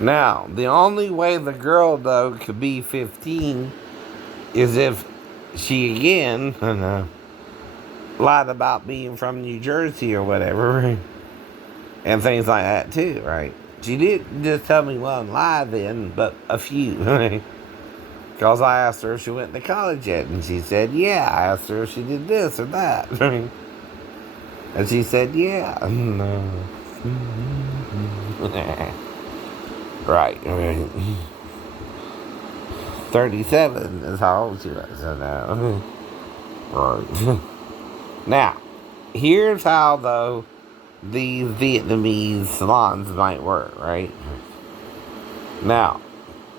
Now, the only way the girl, though, could be 15 is if she again lied about being from New Jersey or whatever, and things like that too, right? She didn't just tell me one lie then, but a few, right? Because I asked her if she went to college yet, and she said, yeah. I asked her if she did this or that, right? And she said, yeah. No. Right, right. 37 is how old she was, so no. Right. Now, here's how, though, these Vietnamese salons might work, right? Now,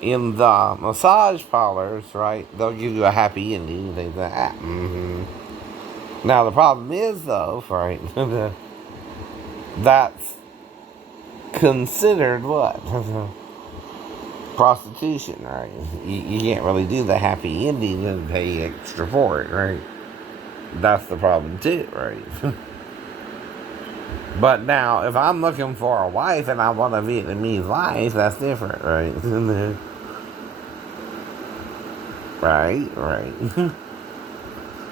in the massage parlors, right, they'll give you a happy ending and things like that. Now, the problem is, though, right, that's considered what? Prostitution, right? You can't really do the happy ending and pay extra for it, right? That's the problem, too, right? But now, if I'm looking for a wife and I want a Vietnamese wife, that's different, right? Right, right.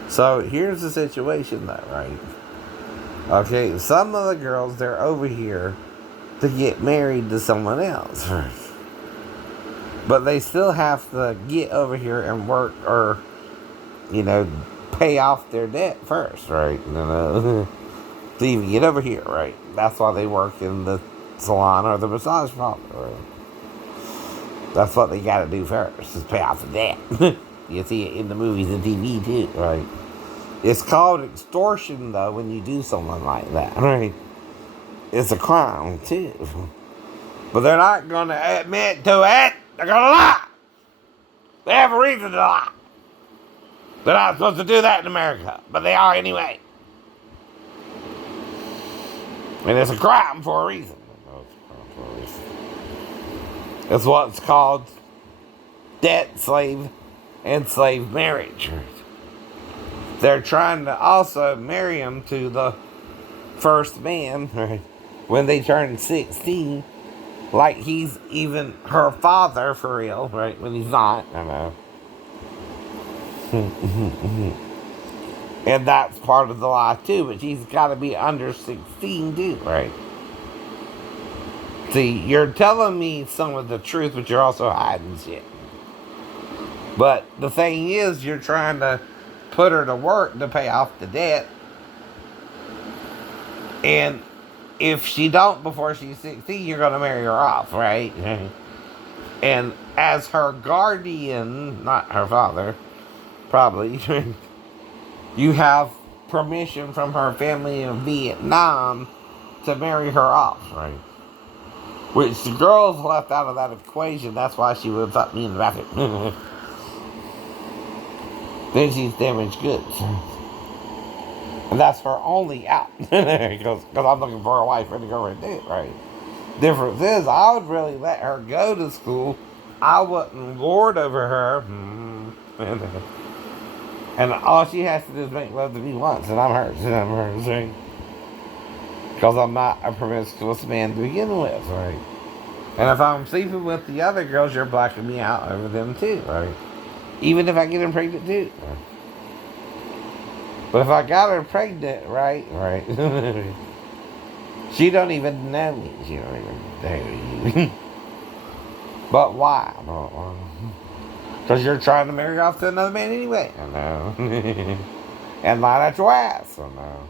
So here's the situation, though, right? Okay, some of the girls, they're over here to get married to someone else, right? But they still have to get over here and work or, you know, pay off their debt first, right? To even get over here, right? That's why they work in the salon or the massage parlor, right? That's what they got to do first, is pay off the debt. You see it in the movies and TV too, right? It's called extortion, though, when you do something like that, right? It's a crime, too. But they're not going to admit to it. They're going to lie. They have a reason to lie. They're not supposed to do that in America, but they are anyway. And it's a crime for a reason. It's what's called debt slave and slave marriage. They're trying to also marry him to the first man, right, when they turn 16, like he's even her father for real, right, when he's not. I know. And that's part of the lie too, but she's got to be under 16 too, right? See, you're telling me some of the truth, but you're also hiding shit. But the thing is, you're trying to put her to work to pay off the debt. And if she don't before she's 16, you're going to marry her off, right? And as her guardian, not her father, probably, you have permission from her family in Vietnam to marry her off, right? Which the girl's left out of that equation. That's why she would fuck me in the bathroom. Then she's damaged goods. And that's her only out. Because I'm looking for a wife ready to go and do it, right? Difference is, I would really let her go to school. I wouldn't lord over her. And all she has to do is make love to me once, and I'm hers. And I'm hers, right? Because I'm not a promiscuous man to begin with, right? And if I'm sleeping with the other girls, you're blocking me out over them too, right? Even if I get them pregnant too. Right? But if I got her pregnant, right? She don't even know me. She don't even know you. But why? Because you're trying to marry off to another man anyway. I know. And lie at your ass. I know.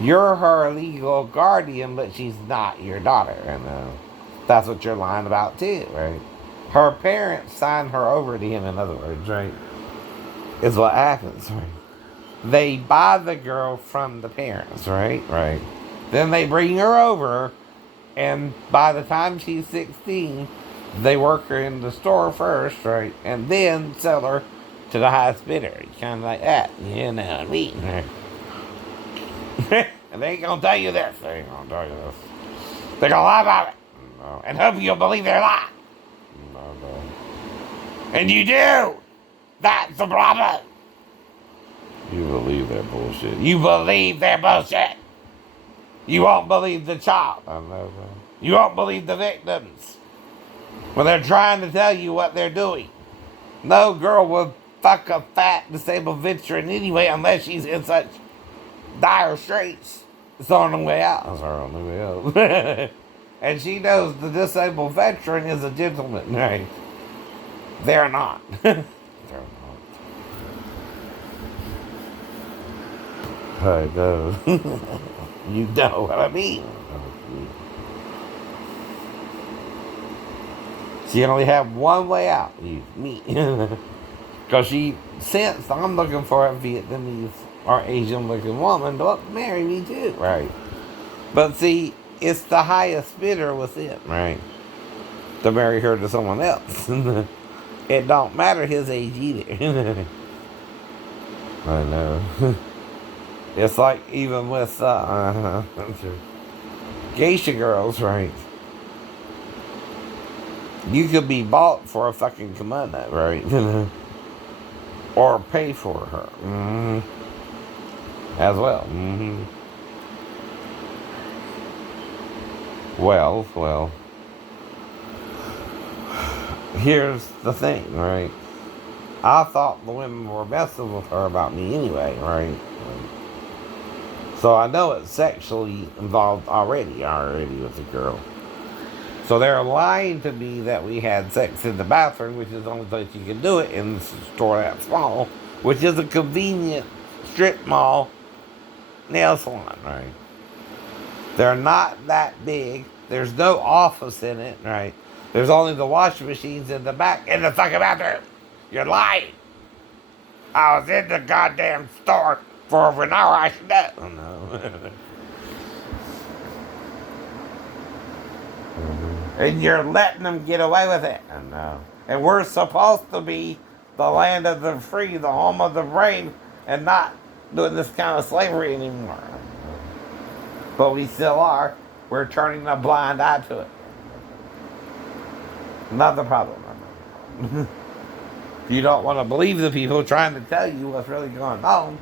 You're her legal guardian, but she's not your daughter. I know. That's what you're lying about too, right? Her parents signed her over to him, in other words, right? Is what happens, right? They buy the girl from the parents, right? Right. Then they bring her over, and by the time she's 16, they work her in the store first, right? And then sell her to the highest bidder. Kind of like that, you know what I mean? Right? And they ain't gonna tell you this. They ain't gonna tell you this. They're gonna lie about it. No. And hope you'll believe their lie. No. And you do. That's the problem. You believe their bullshit. You believe their bullshit. You won't believe the child. I know that. You won't believe the victims. Well, they're trying to tell you what they're doing. No girl would fuck a fat, disabled veteran anyway unless she's in such dire straits. It's on the way out. It's on the way out. And she knows the disabled veteran is a gentleman, right? They're not. They're not. I know. You know what I mean. She only have one way out. Me. Because she sensed I'm looking for a Vietnamese or Asian looking woman to marry me too, right? But see, it's the highest bidder within, right? To marry her to someone else. It don't matter his age either. I know. It's like even with geisha girls, right? You could be bought for a fucking kimono, right? Or pay for her. As well. Well. Here's the thing, right? I thought the women were messing with her about me anyway, right? So I know it's sexually involved already with the girl. So they're lying to me that we had sex in the bathroom, which is the only place you can do it in the store that small, which is a convenient strip mall nail salon, right? They're not that big. There's no office in it, right? There's only the washing machines in the back in the fucking bathroom. You're lying. I was in the goddamn store for over an hour. I should know. Oh, no. And you're letting them get away with it. I know. And we're supposed to be the land of the free, the home of the brave, and not doing this kind of slavery anymore. But we still are. We're turning a blind eye to it. Not the problem. If you don't want to believe the people trying to tell you what's really going on,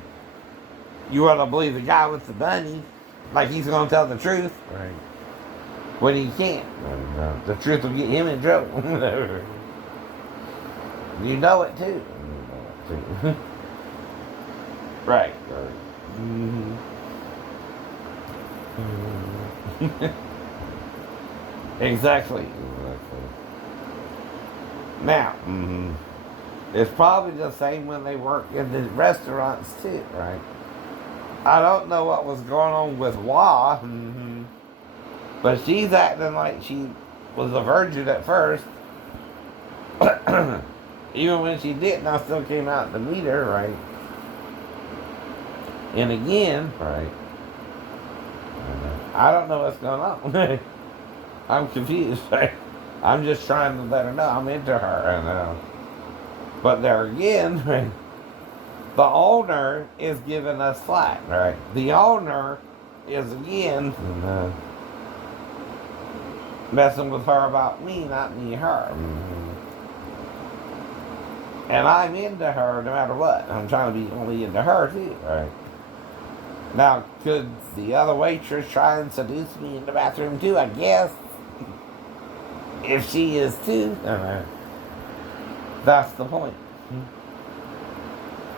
you want to believe the guy with the bunny, like he's going to tell the truth. Right. When he can't. The truth will get him in trouble. You know it too. Right. Exactly. Now, it's probably the same when they work in the restaurants too, right? I don't know what was going on with Wah, but she's acting like she was a virgin at first. Even when she didn't, I still came out to meet her, right? And again, right? I don't know what's going on. I'm confused. Right? I'm just trying to let her know I'm into her, and but there again, right? The owner is giving us slack, right? The owner is again messing with her about me, not me her. And I'm into her no matter what. I'm trying to be only into her too, right? Now, could the other waitress try and seduce me in the bathroom too? I guess. If she is too, that's the point.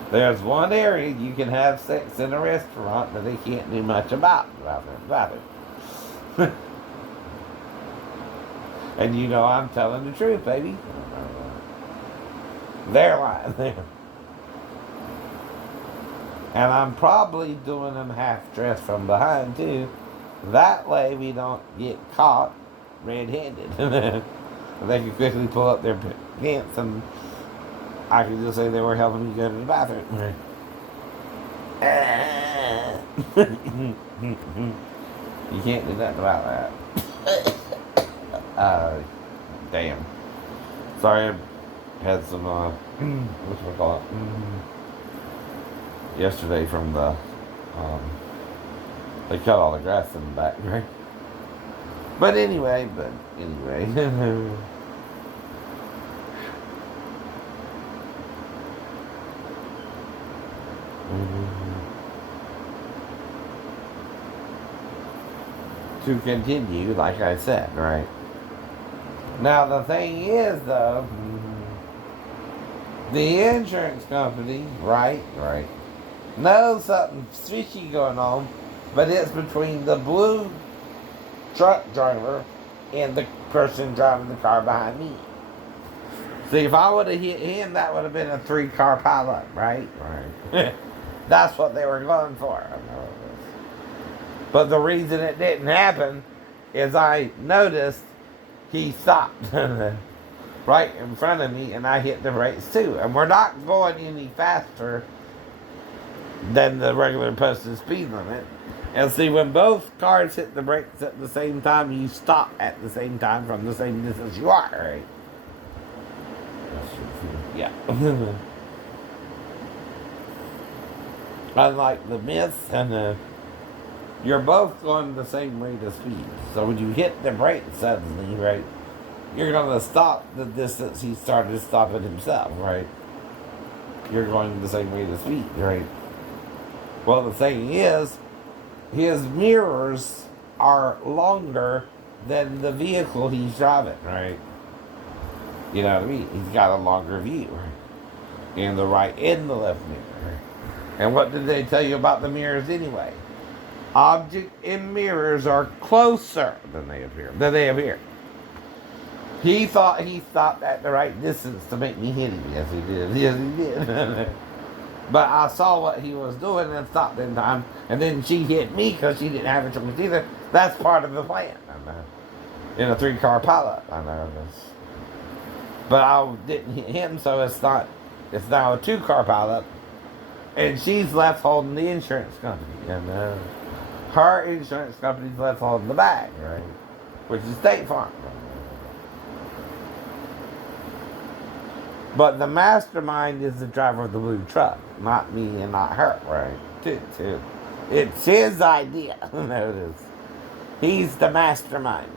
There's one area you can have sex in a restaurant that they can't do much about. And you know I'm telling the truth, baby. They're lying there. And I'm probably doing them half dressed from behind too. That way we don't get caught red-handed. They can quickly pull up their pants and I can just say they were helping me go to the bathroom. You can't do nothing about that. Damn. Sorry, I had some, whatchamacallit, yesterday from the, they cut all the grass in the back, right? But anyway. To continue, like I said, right? Now, the thing is, though, the insurance company, right, knows something fishy going on, but it's between the blue truck driver and the person driving the car behind me. See, if I would have hit him, that would have been a 3-car pileup, right? Right. That's what they were going for. But the reason it didn't happen is I noticed he stopped right in front of me and I hit the brakes too. And we're not going any faster than the regular posted speed limit. And see, when both cars hit the brakes at the same time, you stop at the same time from the same distance you are, right? Yeah. Unlike the myths and you're both going the same rate of speed. So when you hit the brake suddenly, right, you're going to stop the distance he started stopping himself, right? You're going the same rate of speed, right? Well, the thing is, his mirrors are longer than the vehicle he's driving, right? You know what I mean? He's got a longer view, right? In the right and the left mirror. Right? And what did they tell you about the mirrors anyway? Object in mirrors are closer than they appear. He thought he stopped at the right distance to make me hit him. Yes, he did. Yes, he did. But I saw what he was doing and stopped in time. And then she hit me because she didn't have a choice either. That's part of the plan. I know. In a 3-car pileup. I know this. But I didn't hit him, so it's not. It's now a 2-car pileup. And she's left holding the insurance company. And her insurance company's left holding the bag, right? Which is State Farm. But the mastermind is the driver of the blue truck, not me and not her, right? It's his idea. There it is. He's the mastermind.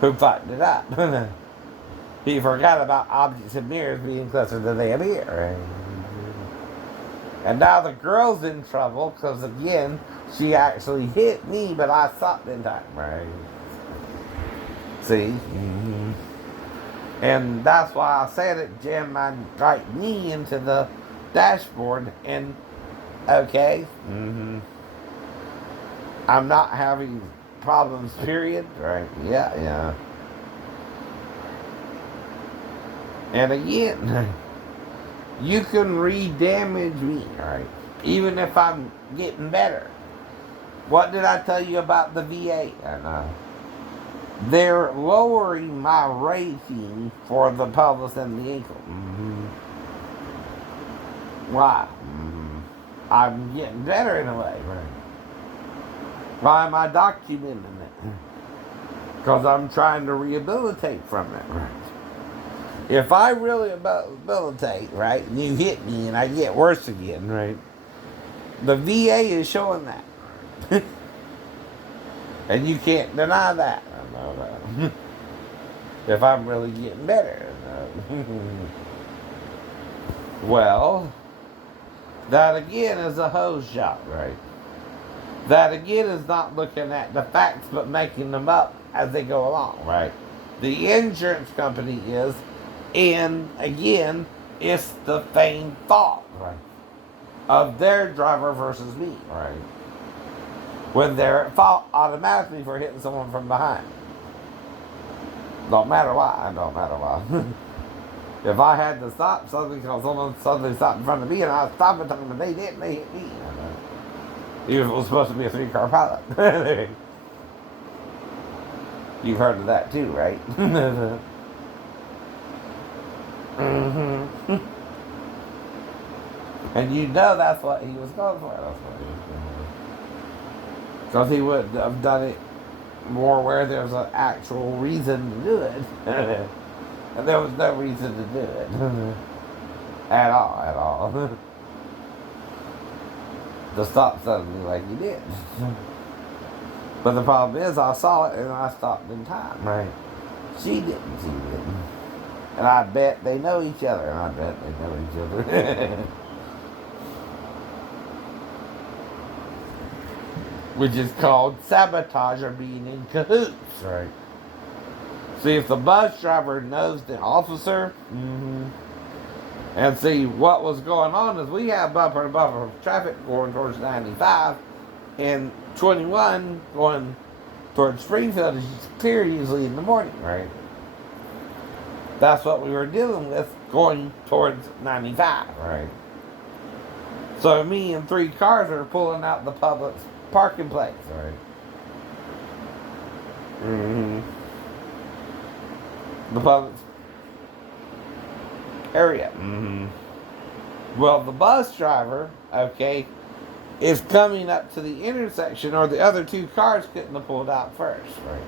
Who fucked it up? He forgot about objects and mirrors being closer than they appear, right? And now the girl's in trouble because, again, she actually hit me, but I stopped in time, right? See? Mm-hmm. And that's why I said it jammed my right knee into the dashboard. And, okay, I'm not having problems, period, right? Yeah. And again, you can re-damage me, right? Even if I'm getting better. What did I tell you about the VA? I know. They're lowering my rating for the pelvis and the ankle. Why? I'm getting better in a way, right? Why am I documenting it? Because I'm trying to rehabilitate from it, right? If I really rehabilitate, right, and you hit me and I get worse again, right, the VA is showing that. And you can't deny that. I know that. If I'm really getting better. Well, that again is a hose job, right? That again is not looking at the facts but making them up as they go along, right? The insurance company is, and again, it's the faint fault, right, of their driver versus me, right? When they're at fault automatically for hitting someone from behind. Don't matter why. If I had to stop suddenly because someone suddenly stopped in front of me and I was stopping talking, but they didn't, they hit me. Even if it was supposed to be a 3-car pileup. You've heard of that too, right? And you know that's what he was going for. That's what he was going for. Because he would have done it more where there's an actual reason to do it. And there was no reason to do it. At all. To stop suddenly like you did. But the problem is I saw it and I stopped in time, right? She didn't, And I bet they know each other, and I bet they know each other. Which is called sabotage or being in cahoots, right? See, if the bus driver knows the officer, and see what was going on is we have bumper to bumper traffic going towards 95 and 21 going towards Springfield is clear usually in the morning, right? That's what we were dealing with going towards 95, right? So me and 3 cars are pulling out the public parking place, right? The public area. Well, the bus driver, okay, is coming up to the intersection, or the other 2 cars couldn't have pulled out first, right?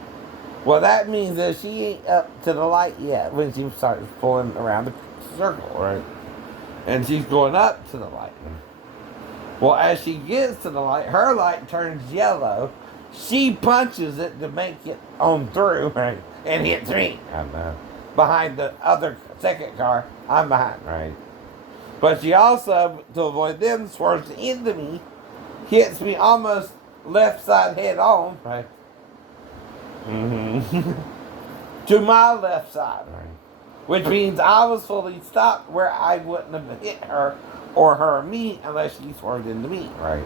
Well, that means that she ain't up to the light yet when she starts pulling around the circle, right? And she's going up to the light. Well, as she gets to the light, her light turns yellow. She punches it to make it on through, right? And hits me. Behind the other second car, I'm behind, right? But she also, to avoid them, swerves into me, hits me almost left side head on, right? To my left side, right? Which means I was fully stopped where I wouldn't have hit her or her me unless she swerved into me, right?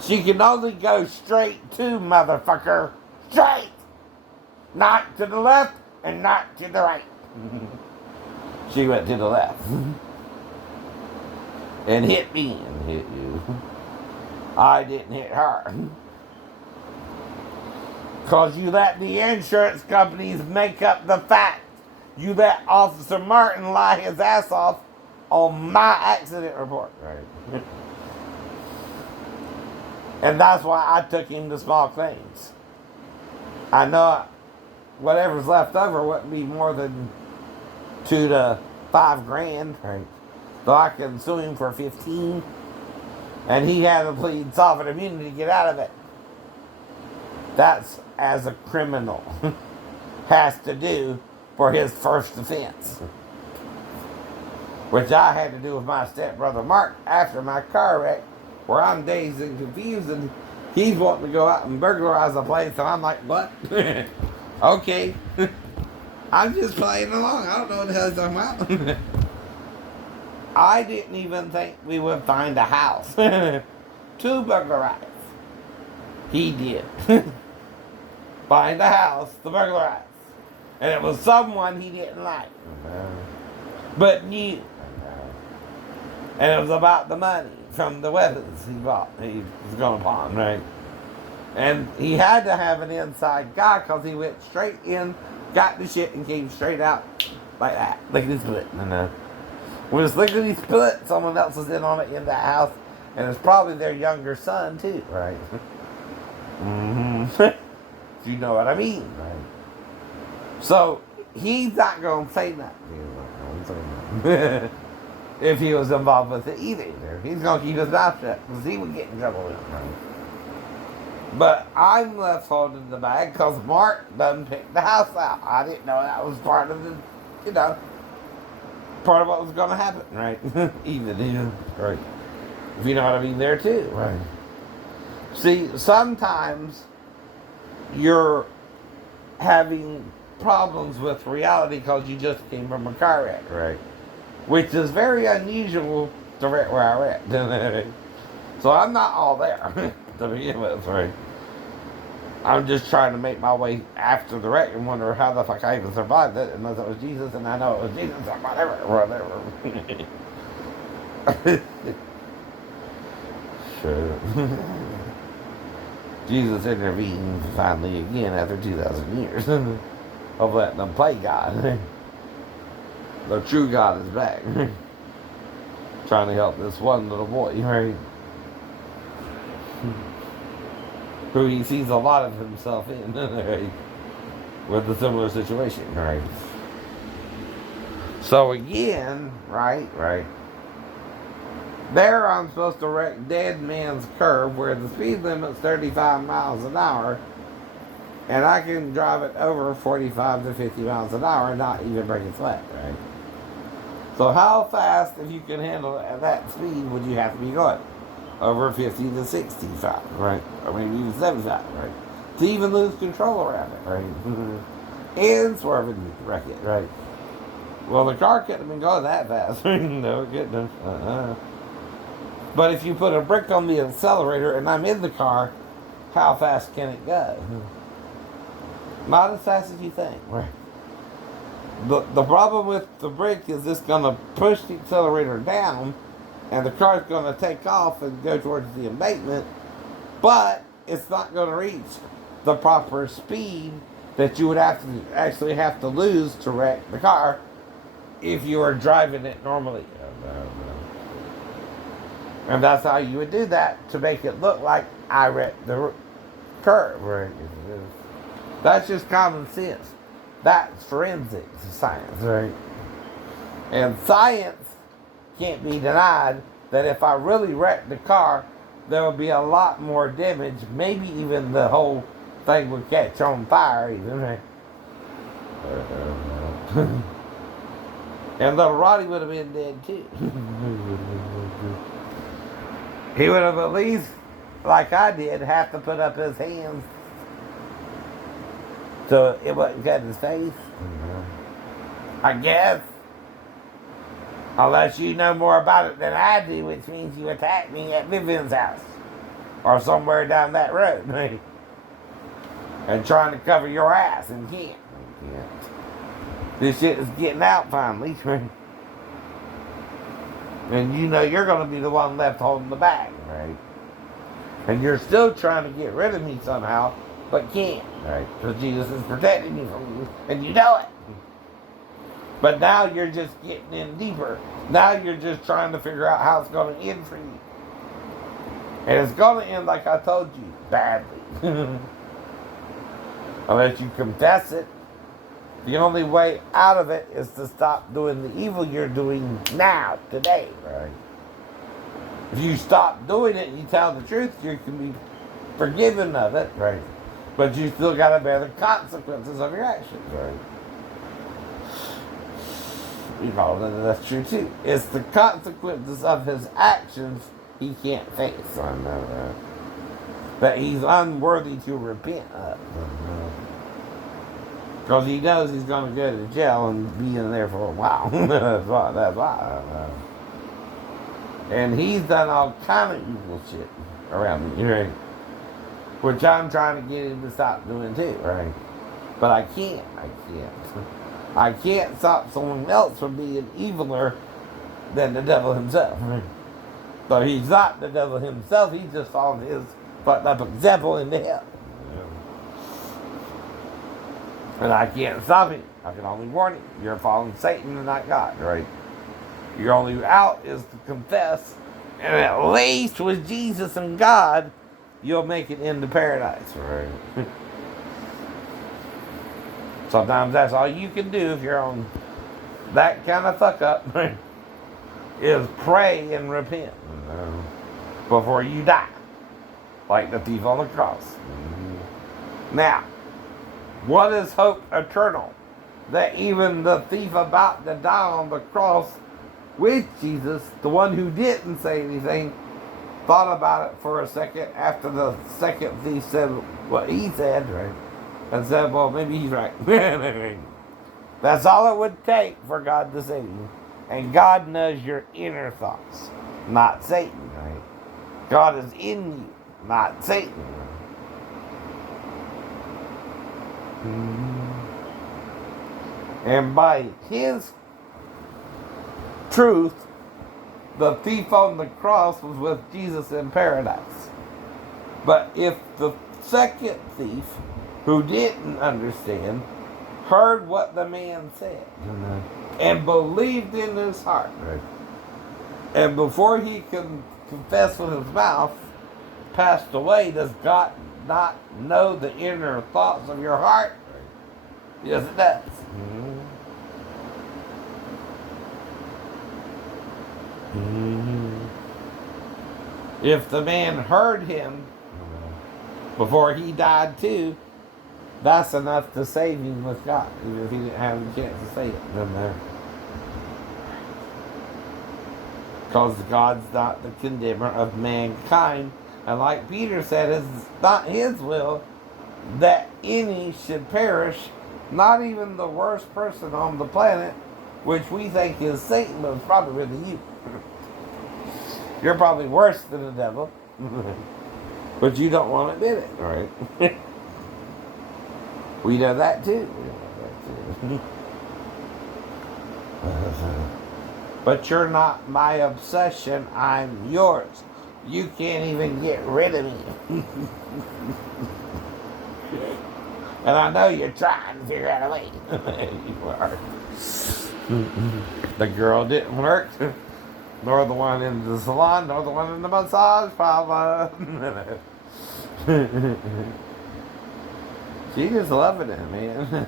She can only go straight to motherfucker. Straight! Not to the left and not to the right. She went to the left. And hit me and hit you. I didn't hit her. Because you let the insurance companies make up the fact. You let Officer Martin lie his ass off on my accident report. Right. And that's why I took him to small claims. I know whatever's left over wouldn't be more than $2 to $5 grand. Right. So I can sue him for 15. And he had to plead sovereign immunity to get out of it. That's as a criminal has to do for his first offense. Which I had to do with my stepbrother Mark after my car wreck, where I'm dazed and confused, and he's wanting to go out and burglarize the place, and I'm like, what? Okay. I'm just playing along. I don't know what the hell he's talking about. I didn't even think we would find a house to burglarize. He did. Find a house to burglarize. And it was someone he didn't like. But knew. And it was about the money from the weapons he bought. He was going to pawn, right? And he had to have an inside guy because he went straight in, got the shit, and came straight out like that. Lickety-split. When it's lickety-split, someone else was in on it in that house. And it's probably their younger son, too, right? You know what I mean, right? So, he's not going to say nothing. If he was involved with it either. He's going to keep his mouth shut because he would get in trouble with it, right? But I'm left holding the bag because Mark doesn't pick the house out. I didn't know that was part of the, part of what was going to happen, right? Even, right? If you know what I mean there too, right? See, sometimes you're having problems with reality because you just came from a car wreck, right? Which is very unusual to wreck where I wrecked. So I'm not all there to begin with, right? I'm just trying to make my way after the wreck and wonder how the fuck I even survived it, unless it was Jesus, and I know it was Jesus or whatever. Sure. Jesus intervened finally again after 2,000 years of letting them play God. The true God is back. Trying to help this one little boy, right? Who he sees a lot of himself in, right? With a similar situation, right? So again, right? There I'm supposed to wreck Dead Man's Curve where the speed limit's 35 miles an hour and I can drive it over 45 to 50 miles an hour and not even break a sweat, right? So how fast, if you can handle it at that speed, would you have to be going? Over 50 to 65, right? Or maybe even 75, right? To even lose control around it, right? and swerving to wreck it, right? Well, the car couldn't have been going that fast. No, it couldn't have. But if you put a brick on the accelerator and I'm in the car, how fast can it go? Not as fast as you think. Right? The problem with the brake is it's going to push the accelerator down and the car's going to take off and go towards the embankment, but it's not going to reach the proper speed that you would actually have to lose to wreck the car if you were driving it normally. And that's how you would do that to make it look like I wrecked the curve. Right? That's just common sense. That's forensic science, right? And science can't be denied that if I really wrecked the car, there would be a lot more damage. Maybe even the whole thing would catch on fire, even. Right? And little Roddy would have been dead too. He would have at least, like I did, have to put up his hands so it wouldn't cut his face. I guess. Unless you know more about it than I do, which means you attacked me at Vivian's house. Or somewhere down that road. And trying to cover your ass and can't. This shit is getting out finally. And you know you're going to be the one left holding the bag, right? And you're still trying to get rid of me somehow, but can't, right? Because Jesus is protecting you from you, and you know it. But now you're just getting in deeper. Now you're just trying to figure out how it's going to end for you. And it's going to end like I told you, badly. Unless you confess it. The only way out of it is to stop doing the evil you're doing now, today, right? If you stop doing it and you tell the truth, you can be forgiven of it, right? But you still got to bear the consequences of your actions, right? You know, that's true too. It's the consequences of his actions he can't face. I know that. That he's unworthy to repent of. Because he knows he's going to go to jail and be in there for a while. That's why. And he's done all kind of evil shit around me, right? Which I'm trying to get him to stop doing too, right? But I can't. I can't stop someone else from being eviler than the devil himself. Right? So he's not the devil himself. He's just following his fucked up example into hell. And I can't stop him. I can only warn him. You're following Satan and not God, right? Your only out is to confess. And at least with Jesus and God, you'll make it into paradise, right? Sometimes that's all you can do if you're on that kind of fuck up, right? Is pray and repent before you die. Like the thief on the cross. Now, what is hope eternal? That even the thief about to die on the cross with Jesus, the one who didn't say anything, thought about it for a second after the second thief said what he said, right? And said, well, maybe he's right. That's all it would take for God to save you. And God knows your inner thoughts, not Satan, right? God is in you, not Satan. And by his truth, the thief on the cross was with Jesus in paradise. But if the second thief, who didn't understand, heard what the man said and believed in his heart, right, and before he can confess with his mouth, passed away, does God not know the inner thoughts of your heart? Yes, it does. If the man heard him before he died too, that's enough to save him with God, even if he didn't have a chance to say it. Doesn't matter. Because God's not the condemner of mankind. And like Peter said, it's not his will that any should perish, Not even the worst person on the planet, which we think is Satan, but it's probably really you. You're probably worse than the devil, but you don't want to admit it, right? We know that too. But you're not my obsession, I'm yours. You can't even get rid of me. And I know you're trying to figure out a way. You are. The girl didn't work, nor the one in the salon, nor the one in the massage parlor. She just loving it, man.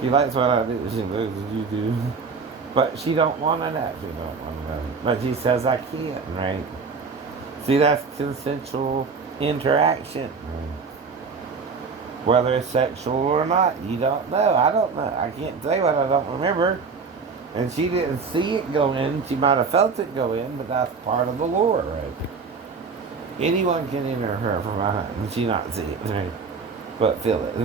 She likes what I do. She knows what you do. But she don't want to know. She don't want to know. But she says I can't, right? See, that's consensual interaction. Right? Whether it's sexual or not, you don't know. I don't know. I can't tell you what I don't remember. And she didn't see it go in. She might have felt it go in, but that's part of the lore, right? Anyone can enter her from behind and she not see it, right? But feel it.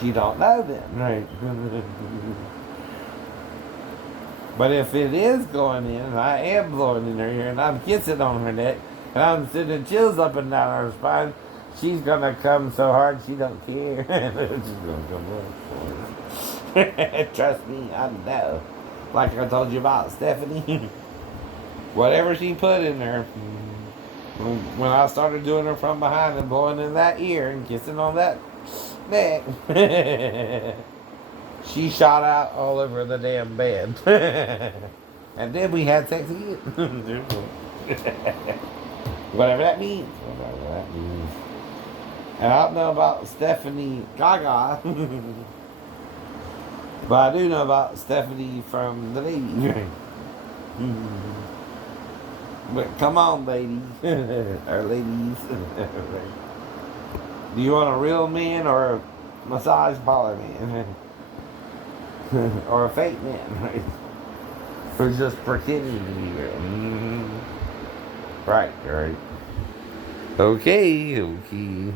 She don't know then, right? But if it is going in, and I am blowing in her ear, and I'm kissing on her neck, and I'm sending chills up and down her spine, she's gonna come so hard she don't care. She's gonna come up. Trust me, I know. Like I told you about Stephanie, whatever she put in there, when I started doing her from behind and blowing in that ear and kissing on that neck, she shot out all over the damn bed. And then we had sex again. Whatever that means. Whatever that means. And I don't know about Stephanie Gaga. But I do know about Stephanie from the ladies. But come on, ladies. Or ladies. Do you want a real man or a massage parlor man? Or a fake man, right? Who's just pretending to be real. Right, right. Okay, okay.